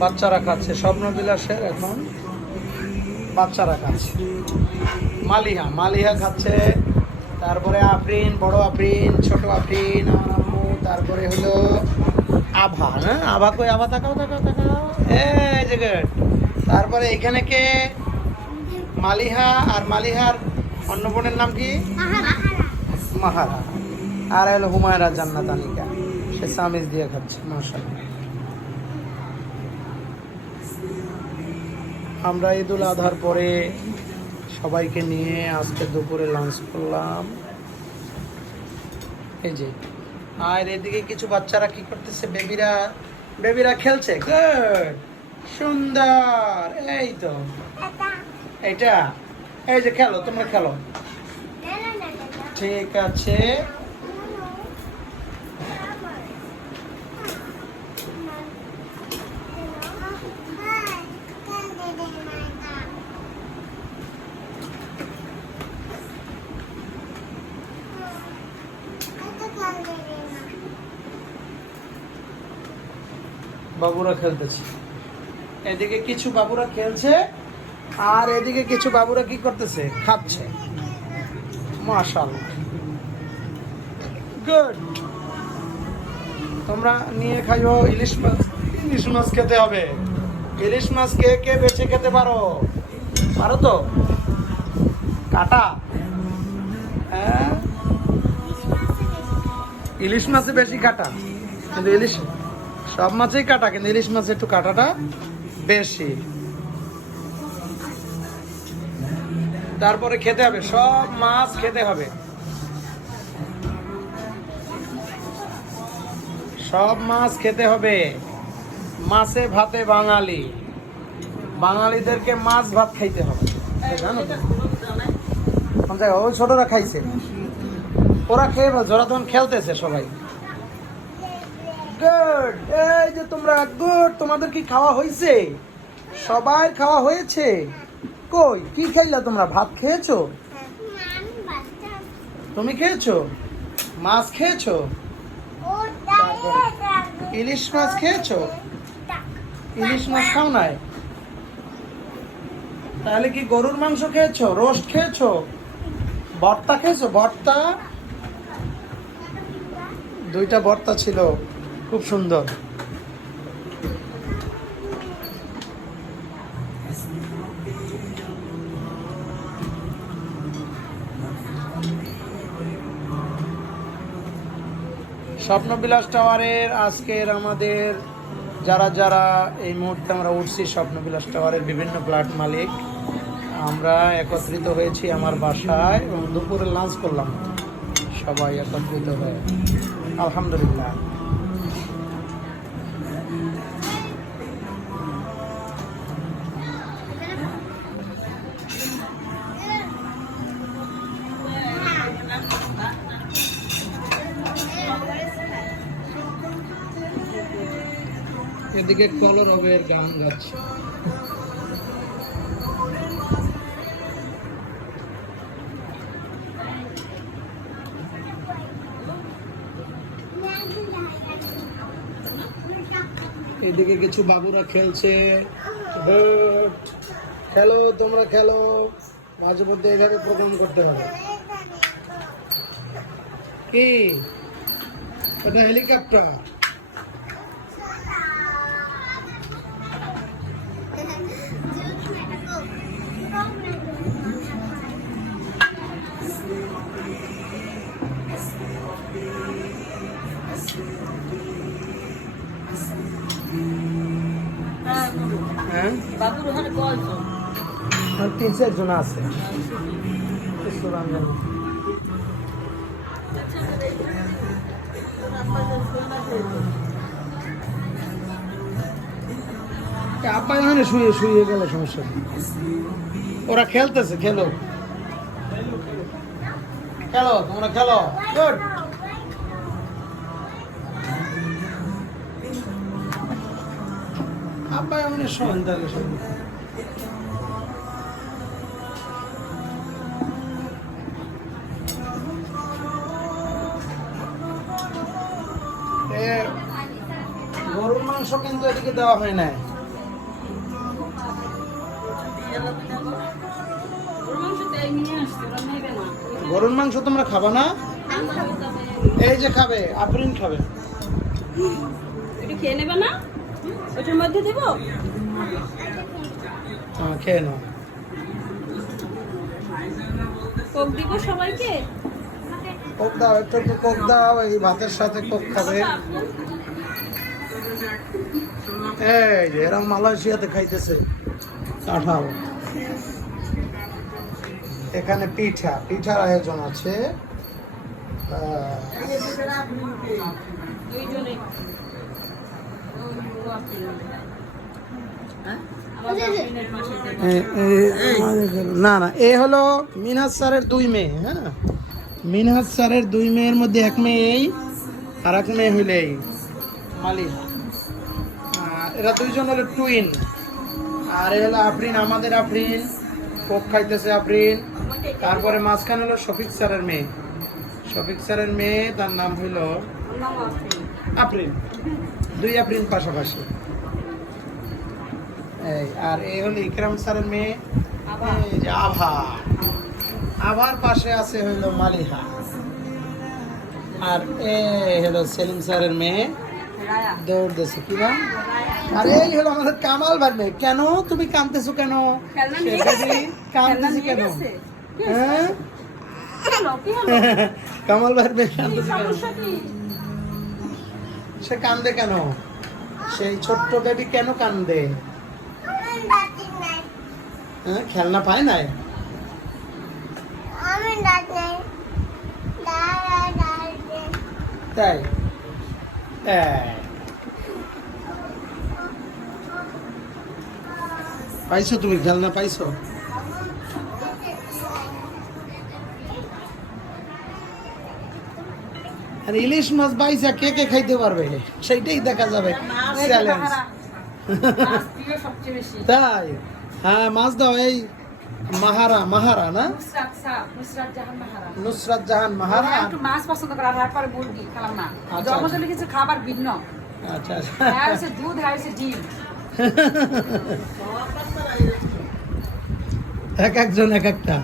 বাচ্চারা খাচ্ছে স্বপ্নবিলাসের, এখন বাচ্চারা খাচ্ছে। মালিহা খাচ্ছে, তারপরে আফরিন, বড় আফরিন, ছোট আফরিন, আমার আম্মু, তারপরে হলো আভা। হ্যাঁ, আভা কই? আভা তাকাও। এই যে গুড। তারপরে এখানে কে? মালিহা। আর মালিহার অন্য বোনের নাম কি? মাহারা। আর হলো হুমায়রা জান্নাত আনিকা, সে সামিজ দিয়ে খাচ্ছে। মাশাআল্লাহ। আমরা ঈদুল আজহার পরে সবাইকে নিয়ে আজকে দুপুরে লাঞ্চ করলাম। এই যে, আর এদিকে কিছু বাচ্চারা কি করতেছে? বেবিরা খেলছে। গুড, সুন্দর। এই তো এটা, এই যে খেলো, তোমরা খেলো। ঠিক আছে। বাবুরা খেলতেছে, এদিকে কিছু বাবুরা খেলছে, আর এদিকে কিছু বাবুরা কি করতেছে? খাচ্ছে। মাশাআল্লাহ, গুড। তোমরা নিয়ে খাইও ইলিশ মাছ খেতে হবে। ইলিশ মাছ কে কে বেছে খেতে পারো? তো কাটা? হ্যাঁ, ইলিশ মাছে বেশি কাটা, কিন্তু ইলিশ সব মাছেই কাটা, কিন্তু ইলিশ মাছে একটু কাটাটা বেশি। তারপরে খেতে হবে, সব মাছ খেতে হবে, সব মাছ খেতে হবে। মাছে ভাতে বাঙালি, বাঙালিদেরকে মাছ ভাত খাইতে হবে, জানো তো? ওই ছোটরা খাইছে, ওরা খেয়ে ওরা তখন খেলতেছে সবাই। গুড। এই যে তোমরা, গুড। তোমাদের কি খাওয়া হয়েছে? সবাই খাওয়া হয়েছে? কই, কি খাইলা তোমরা? ভাত খেয়েছো? তুমি খেয়েছো? মাছ খেয়েছো? ইলিশ মাছ খেয়েছো? ইলিশ মাছ খাও নাই? তাহলে কি গরুর মাংস খেয়েছো? রোস্ট খেয়েছো? ভর্তা খেয়েছো? ভর্তা, দুইটা ভর্তা ছিল, খুব সুন্দর। স্বপ্নবিলাস টাওয়ারের আজকের আমাদের যারা এই মুহূর্তে আমরা উঠছি, স্বপ্নবিলাস টাওয়ারের বিভিন্ন ফ্ল্যাট মালিক আমরা একত্রিত হয়েছি আমার বাসায়, এবং দুপুরে লাঞ্চ করলাম সবাই একত্রিত হয়ে, আলহামদুলিল্লাহ। এদিকে কলরবের গান গাচ্ছে। এদিকে কিছু বাবুরা খেলছে। খেলো, তোমরা খেলো, মাঝে মধ্যে এইভাবে প্রোগ্রাম করতে হবে। কি এটা? হেলিকপ্টার? হ্যাঁ, আর 3-4 জন আছে। আব্বা এখানে শুয়ে গেল, সমস্যা নেই। ওরা খেলতেছে, খেলো তোমরা, খেলো। গুড। আব্বা এমন শোন, তাহলে শোন। গরুর মাংস কিন্তু এদিকে দেওয়া হয় না। গরুর মাংস তোমরা খাবা না? এই যে খাবে, আফরিন খাবে। এটা খেয়ে নেবে না? ওটার মধ্যে দেব? হ্যাঁ, খেয়ে নাও। কোক দিব সবাইকে? কোক দাও, একটু কোক দাও। এই ভাতের সাথে কোক খাবে। এই যে এরা মালয়েশিয়াতে খাইতেছে কাঁঠাল। এখানে পিঠার আয়োজন আছে। না না, এ হলো মিনহাজ স্যারের 2 মেয়ে। হ্যাঁ, মিনহাজ স্যারের 2 মেয়ের মধ্যে এক মেয়ে এই, আর এক মেয়ে হইলে এই মালিহা। এরা 2জন হলো টুইন। আর এ হলো আফরিন, আমাদের আফরিন। কোক খাইতেছে আফরিন। তারপরে মাঝখানে হলো শফিক স্যারের মেয়ে। শফিক স্যারের মেয়ে, তার নাম হইল আফরিন। 2 আফরিন পাশাপাশি। এই আর এই হলো ইকরাম স্যারের মেয়ে, এই যে আভা। আভার পাশে আছে হইলো মালিহা। আর এ হলো সেলিম স্যারের মেয়ে, দৌড়তেছে কি নাম? আর এই হলো আমাদের কামাল ভাইয়ের মেয়ে। কেন তুমি কাঁদতেছো কেন? কাঁদতেছি কেন? হ্যাঁ, কামাল ভাইয়ের মেয়ে কাঁদতেছে কেন? সে কান্দে কেন? সেই ছোট্ট বেবি কেন কান্দে? হ্যাঁ, খেলনা পায় নাই? তাই? পাইছো তুমি খেলনা পাইছো? আর ইলিশ মাছ পাইছা কে কে খাইতে পারবে সেইটাই দেখা যাবে। চ্যালেঞ্জ। তাই? হ্যাঁ, মাছ দাও। এই মাহারা না, নুসরাত জাহান মাহারা। একটু মাছ পছন্দ করে, আর পরে মুরগি খেলাম না। জন্মজলে কিছু খাবার ভিন্ন। আচ্ছা হ্যাঁ, হচ্ছে দুধ, হ্যাঁ হচ্ছে ডিম। এক একজন এক একটা।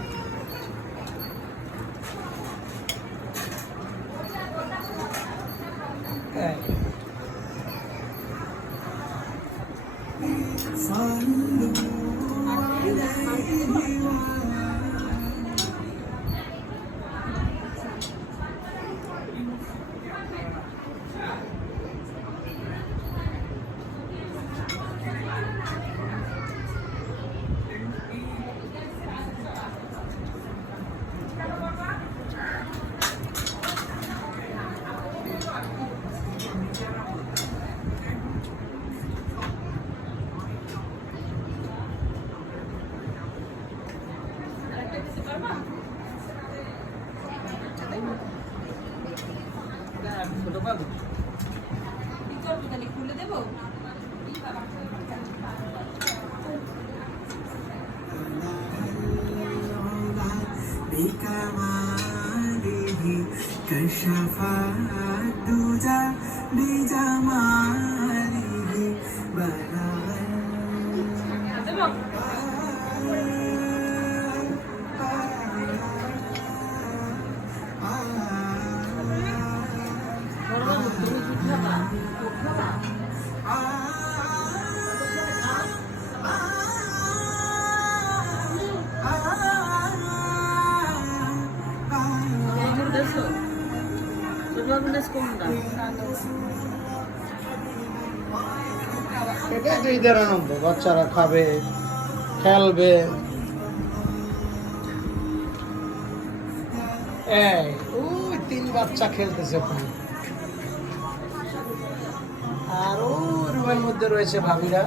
খুলে দেবো? كشف الدجى بجماله بلغ এটাই তো ঈদের আনন্দ। বাচ্চারা খাবে, খেলবে। এই ওই 3 বাচ্চা খেলতেছে ওখানে। আর ওই রুমের মধ্যে রয়েছে ভাবিরা।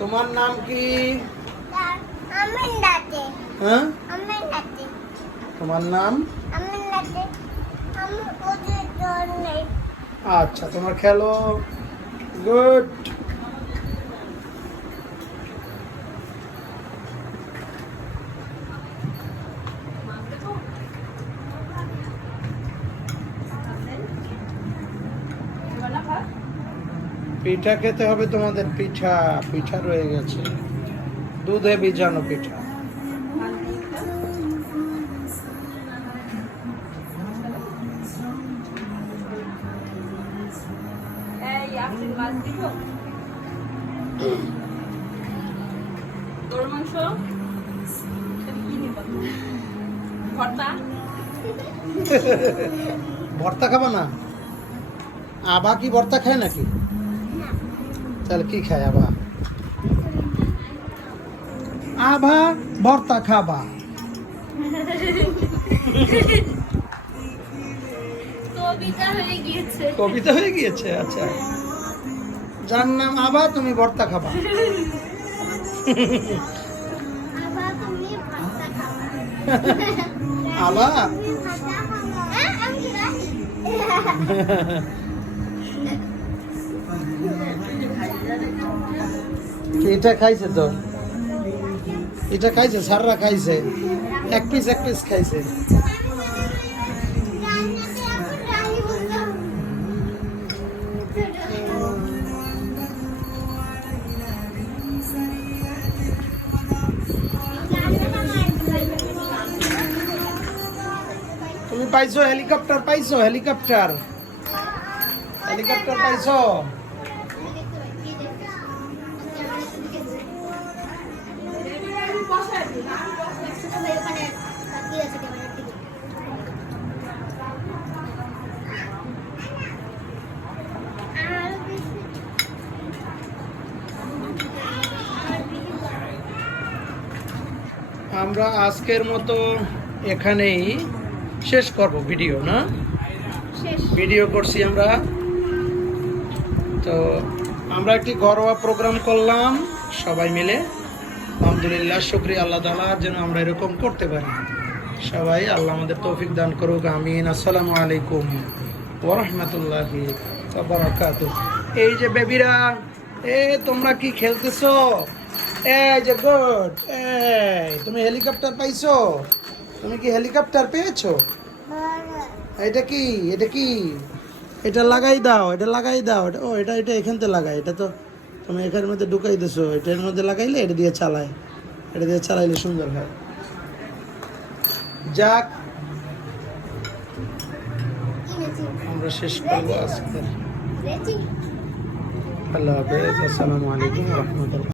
তোমার নাম কি? হ্যাঁ, তোমার নাম? আচ্ছা, তোমার খেলো। গুড। পিঠা খেতে হবে তোমাদের, পিঠা পিঠা রয়ে গেছে, দুধে ভিজানো পিঠা। এই আফরিন মাছ দিব, গরুর মাংস, এটা কি নিব? ভর্তা। ভর্তা খাবা না? আবা কি ভর্তা খায় নাকি? তাহলে কি খায় আবা? আভা ভর্তা খাবা? কবিতা হয়ে গিয়েছে। কবিতা হয়ে গিয়েছে, আচ্ছা। যার নাম আবা, তুমি ভর্তা খাবা। আবার তুমি ভাতটা খাবা। আবা তুমি ভাতটা খাবা। আমি রাখি। এটা খাইছে তো, এটা খাইছে, সাররা খাইছে, এক পিস খাইছে। রানী বললাম। তুমি পাইছো হেলিকপ্টার, পাইছো হেলিকপ্টার, হেলিকপ্টার পাইছো? আমরা আজকের মতো এখানেই শেষ করব ভিডিও, না? ভিডিও করছি আমরা তো, আমরা একটি ঘরোয়া প্রোগ্রাম করলাম সবাই মিলে। আলহামদুলিল্লাহ, শুকরিয়া আল্লাহ তাআলার, যেন আমরা এরকম করতে পারি। সবাই আল্লাহ আমাদের তৌফিক দান করুক, আমিন। আসসালামু আলাইকুম ওয়া রাহমাতুল্লাহি ওয়া বারাকাতুহু। এই যে বেবিরা, তোমরা কি খেলতেছো? এই যে গুড, তুমি হেলিকপ্টার পাইছো? তুমি কি হেলিকপ্টার পেয়েছো? এটা কি, এটা কি? এটা লাগাই দাও, এটা লাগাই দাও। ও এটা এখান থেকে লাগাই, এটা তো তুমি এখানের মধ্যে ঢুকাই দিছো। এটার মধ্যে লাগাইলে এটা দিয়ে চালায়, এটা দিয়ে চালাইলে সুন্দর হয়। যাক, আমরা শেষ করবো আজকে। আল্লাহ হাফেজ, আসসালামু আলাইকুম ওয়া রাহমাতুল্লাহ।